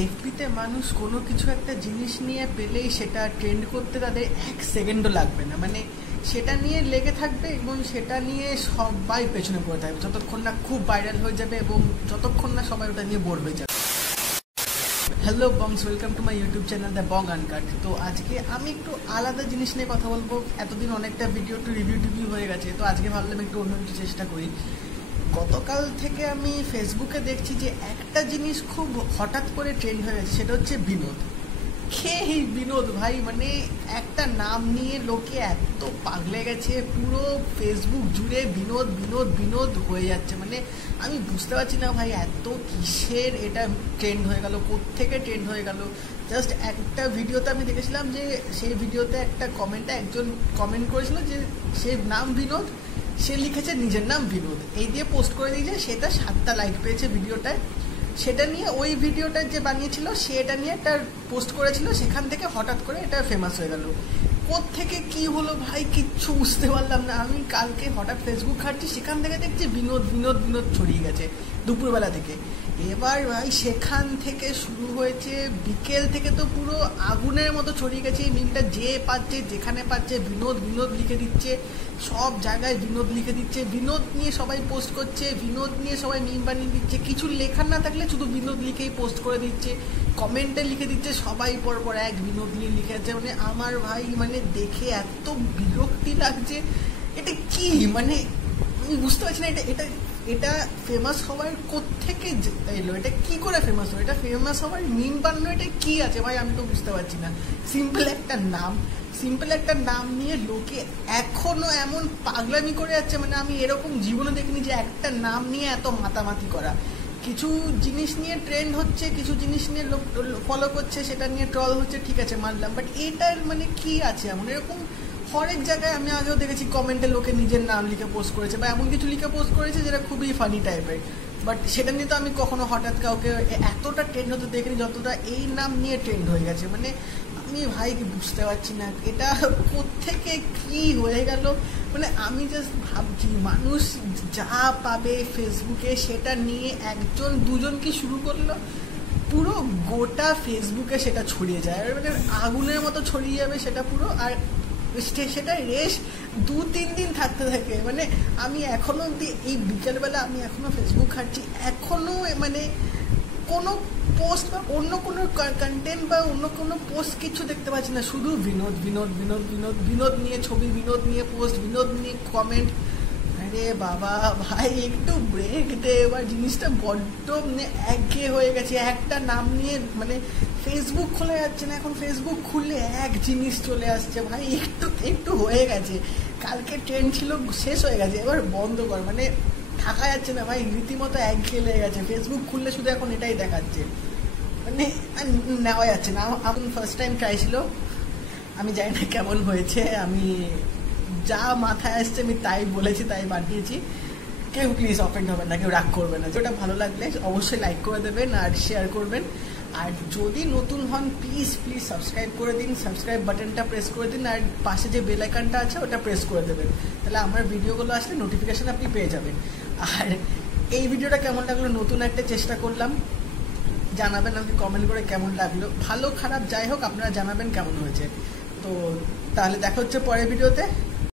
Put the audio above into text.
এফবিতে মানুষ কোনো কিছু একটা জিনিস নিয়ে পেলেই সেটা ট্রেন্ড করতে তাদের 1 সেকেন্ডও লাগবে না, মানে সেটা নিয়ে লেগে থাকবে এবং সেটা নিয়ে সবাই পেছনে পড়ে থাকবে যতক্ষণ না খুব ভাইরাল হয়ে যাবে এবং যতক্ষণ না সবাই ওটা নিয়ে বোর হয়ে যাবে। Hello bongs, welcome to my YouTube channel the bong uncut. তো আজকে আমি একটু আলাদা জিনিস নিয়ে কথা বলবো। এতদিন অনেকটা ভিডিও একটু রিভিউ হয়ে গেছে, তো আজকে ভাবলাম একটু অন্য কিছু চেষ্টা করি। গতকাল থেকে আমি ফেসবুকে দেখছি যে একটা জিনিস খুব হঠাৎ করে ট্রেন্ড হয়ে গেছে, সেটা হচ্ছে বিনোদ। কে এই বিনোদ ভাই? মানে একটা নাম নিয়ে লোকে এত পাগলে গেছে, পুরো ফেসবুক জুড়ে বিনোদ বিনোদ বিনোদ হয়ে যাচ্ছে। মানে আমি বুঝতে পারছি না ভাই, এত কিসের এটা ট্রেন্ড হয়ে গেল, কোত্থেকে ট্রেন্ড হয়ে গেল। জাস্ট একটা ভিডিওতে আমি দেখেছিলাম যে সেই ভিডিওতে একটা একজন কমেন্ট করেছিল যে সে নাম বিনোদ, সে লিখেছে নিজের নাম বিনোদ, এই দিয়ে পোস্ট করে দিয়েছে। সেটা 7টা লাইক পেয়েছে ভিডিওটায়। সেটা নিয়ে ওই ভিডিওটা যে বানিয়েছিল সেটা নিয়ে একটা পোস্ট করেছিল, সেখান থেকে হঠাৎ করে এটা ফেমাস হয়ে গেল। কোত্থেকে কি হলো ভাই কিচ্ছু বুঝতে পারলাম না। আমি কালকে হঠাৎ ফেসবুক ঘাঁটছি, সেখান থেকে দেখছি বিনোদ বিনোদ বিনোদ ছড়িয়ে গেছে দুপুরবেলা থেকে। এবার ভাই সেখান থেকে শুরু হয়েছে, বিকেল থেকে তো পুরো আগুনের মতো ছড়িয়ে গেছে এই মিমটা। যে পাচ্ছে যেখানে পাচ্ছে বিনোদ বিনোদ লিখে দিচ্ছে, সব জায়গায় বিনোদ লিখে দিচ্ছে, বিনোদ নিয়ে সবাই পোস্ট করছে, বিনোদ নিয়ে সবাই মিম বানিয়ে দিচ্ছে। কিছু লেখার না থাকলে শুধু বিনোদ লিখেই পোস্ট করে দিচ্ছে, কমেন্টে লিখে দিচ্ছে, সবাই পর এক বিনোদ নিয়ে লিখে যাচ্ছে। মানে আমার ভাই মানে দেখে এত বিরক্তি লাগছে। এটা কি মানে আমি বুঝতে পারছি না। এটা এটা এটা ফেমাস হওয়ার কোত্থেকে এলো? এটা কি করে ফেমাস হলো? এটা ফেমাস হওয়ার মিম বানানো এটা কি আছে ভাই? আমি তো বুঝতে পারছি না। সিম্পল একটা নাম নিয়ে লোকে এখনো এমন পাগলামি করে যাচ্ছে। মানে আমি এরকম জীবনে দেখিনি যে একটা নাম নিয়ে এত মাতামাতি করা। কিছু জিনিস নিয়ে ট্রেন্ড হচ্ছে, কিছু জিনিস নিয়ে লোক ফলো করছে, সেটা নিয়ে ট্রল হচ্ছে, ঠিক আছে মানলাম। বাট এটার মানে কি আছে এমন? এরকম হরেক জায়গায় আমি আগেও দেখেছি কমেন্টে লোকে নিজের নাম লিখে পোস্ট করেছে বা এমন কিছু লিখে পোস্ট করেছে যেটা খুবই ফানি টাইপের। বাট সেটা নিয়ে তো আমি কখনো হঠাৎ কাউকে এতটা ট্রেন্ড হতে দেখিনি যতটা এই নাম নিয়ে ট্রেন্ড হয়ে গেছে। মানে আমি ভাই বুঝতে পারছি না এটা কোত্থেকে কি হয়ে গেল। মানে আমি জাস্ট ভাবছি মানুষ যা পাবে ফেসবুকে সেটা নিয়ে একজন দুজন কি শুরু করলো, পুরো গোটা ফেসবুকে সেটা ছড়িয়ে যায়, মানে আগুনের মতো ছড়িয়ে যাবে সেটা পুরো। আর সেটা রেশ 2-3 দিন থাকতে থাকে। মানে আমি এখনো অব্দি এই বিকেলবেলা আমি এখনো ফেসবুক ঘাঁটছি, এখনো মানে কোনো পোস্ট বা অন্য কোনো কন্টেন্ট বা অন্য কোনো পোস্ট কিছু দেখতে পাচ্ছি না, শুধু বিনোদ বিনোদ বিনোদ বিনোদ বিনোদ নিয়ে ছবি, বিনোদ নিয়ে পোস্ট, বিনোদ নিয়ে কমেন্ট। আরে বাবা ভাই একটু ব্রেক দে। এবার জিনিসটা বড্ড মানে একঘেয়ে হয়ে গেছে। একটা নাম নিয়ে মানে ফেসবুক খোলা যাচ্ছে না, এখন ফেসবুক খুললে এক জিনিস চলে আসছে ভাই। একটু হয়ে গেছে। কালকে ট্রেন্ড ছিল, শেষ হয়ে গেছে, এবার বন্ধ কর। মানে থাকা যাচ্ছে না ভাই, রীতিমতো একঘেয়ে লেগে গেছে। ফেসবুক খুললে শুধু এখন এটাই দেখাচ্ছে, মানে নেওয়া যাচ্ছে না। আমার ফার্স্ট টাইম ট্রাই ছিল, আমি জানি না কেমন হয়েছে। আমি যা মাথায় আসছে আমি তাই বলেছি, তাই বানিয়েছি। কেউ প্লিজ অফেন্ড হবে না, কেউ রাগ করবে না। যেটা ভালো লাগলে অবশ্যই লাইক করে দেবেন আর শেয়ার করবেন। আর যদি নতুন হন প্লিজ সাবস্ক্রাইব করে দিন, সাবস্ক্রাইব বাটনটা প্রেস করে দিন, আর পাশে যে বেল আইকনটা আছে ওটা প্রেস করে দেবেন। তাহলে আমার ভিডিওগুলো আসলে নোটিফিকেশান আপনি পেয়ে যাবেন। আর এই ভিডিওটা কেমন লাগলো, নতুন একটা চেষ্টা করলাম, জানাবেন আমাকে কমেন্ট করে কেমন লাগলো। ভালো খারাপ যাই হোক আপনারা জানাবেন কেমন হয়েছে। তো তাহলে দেখা হচ্ছে পরের ভিডিওতে।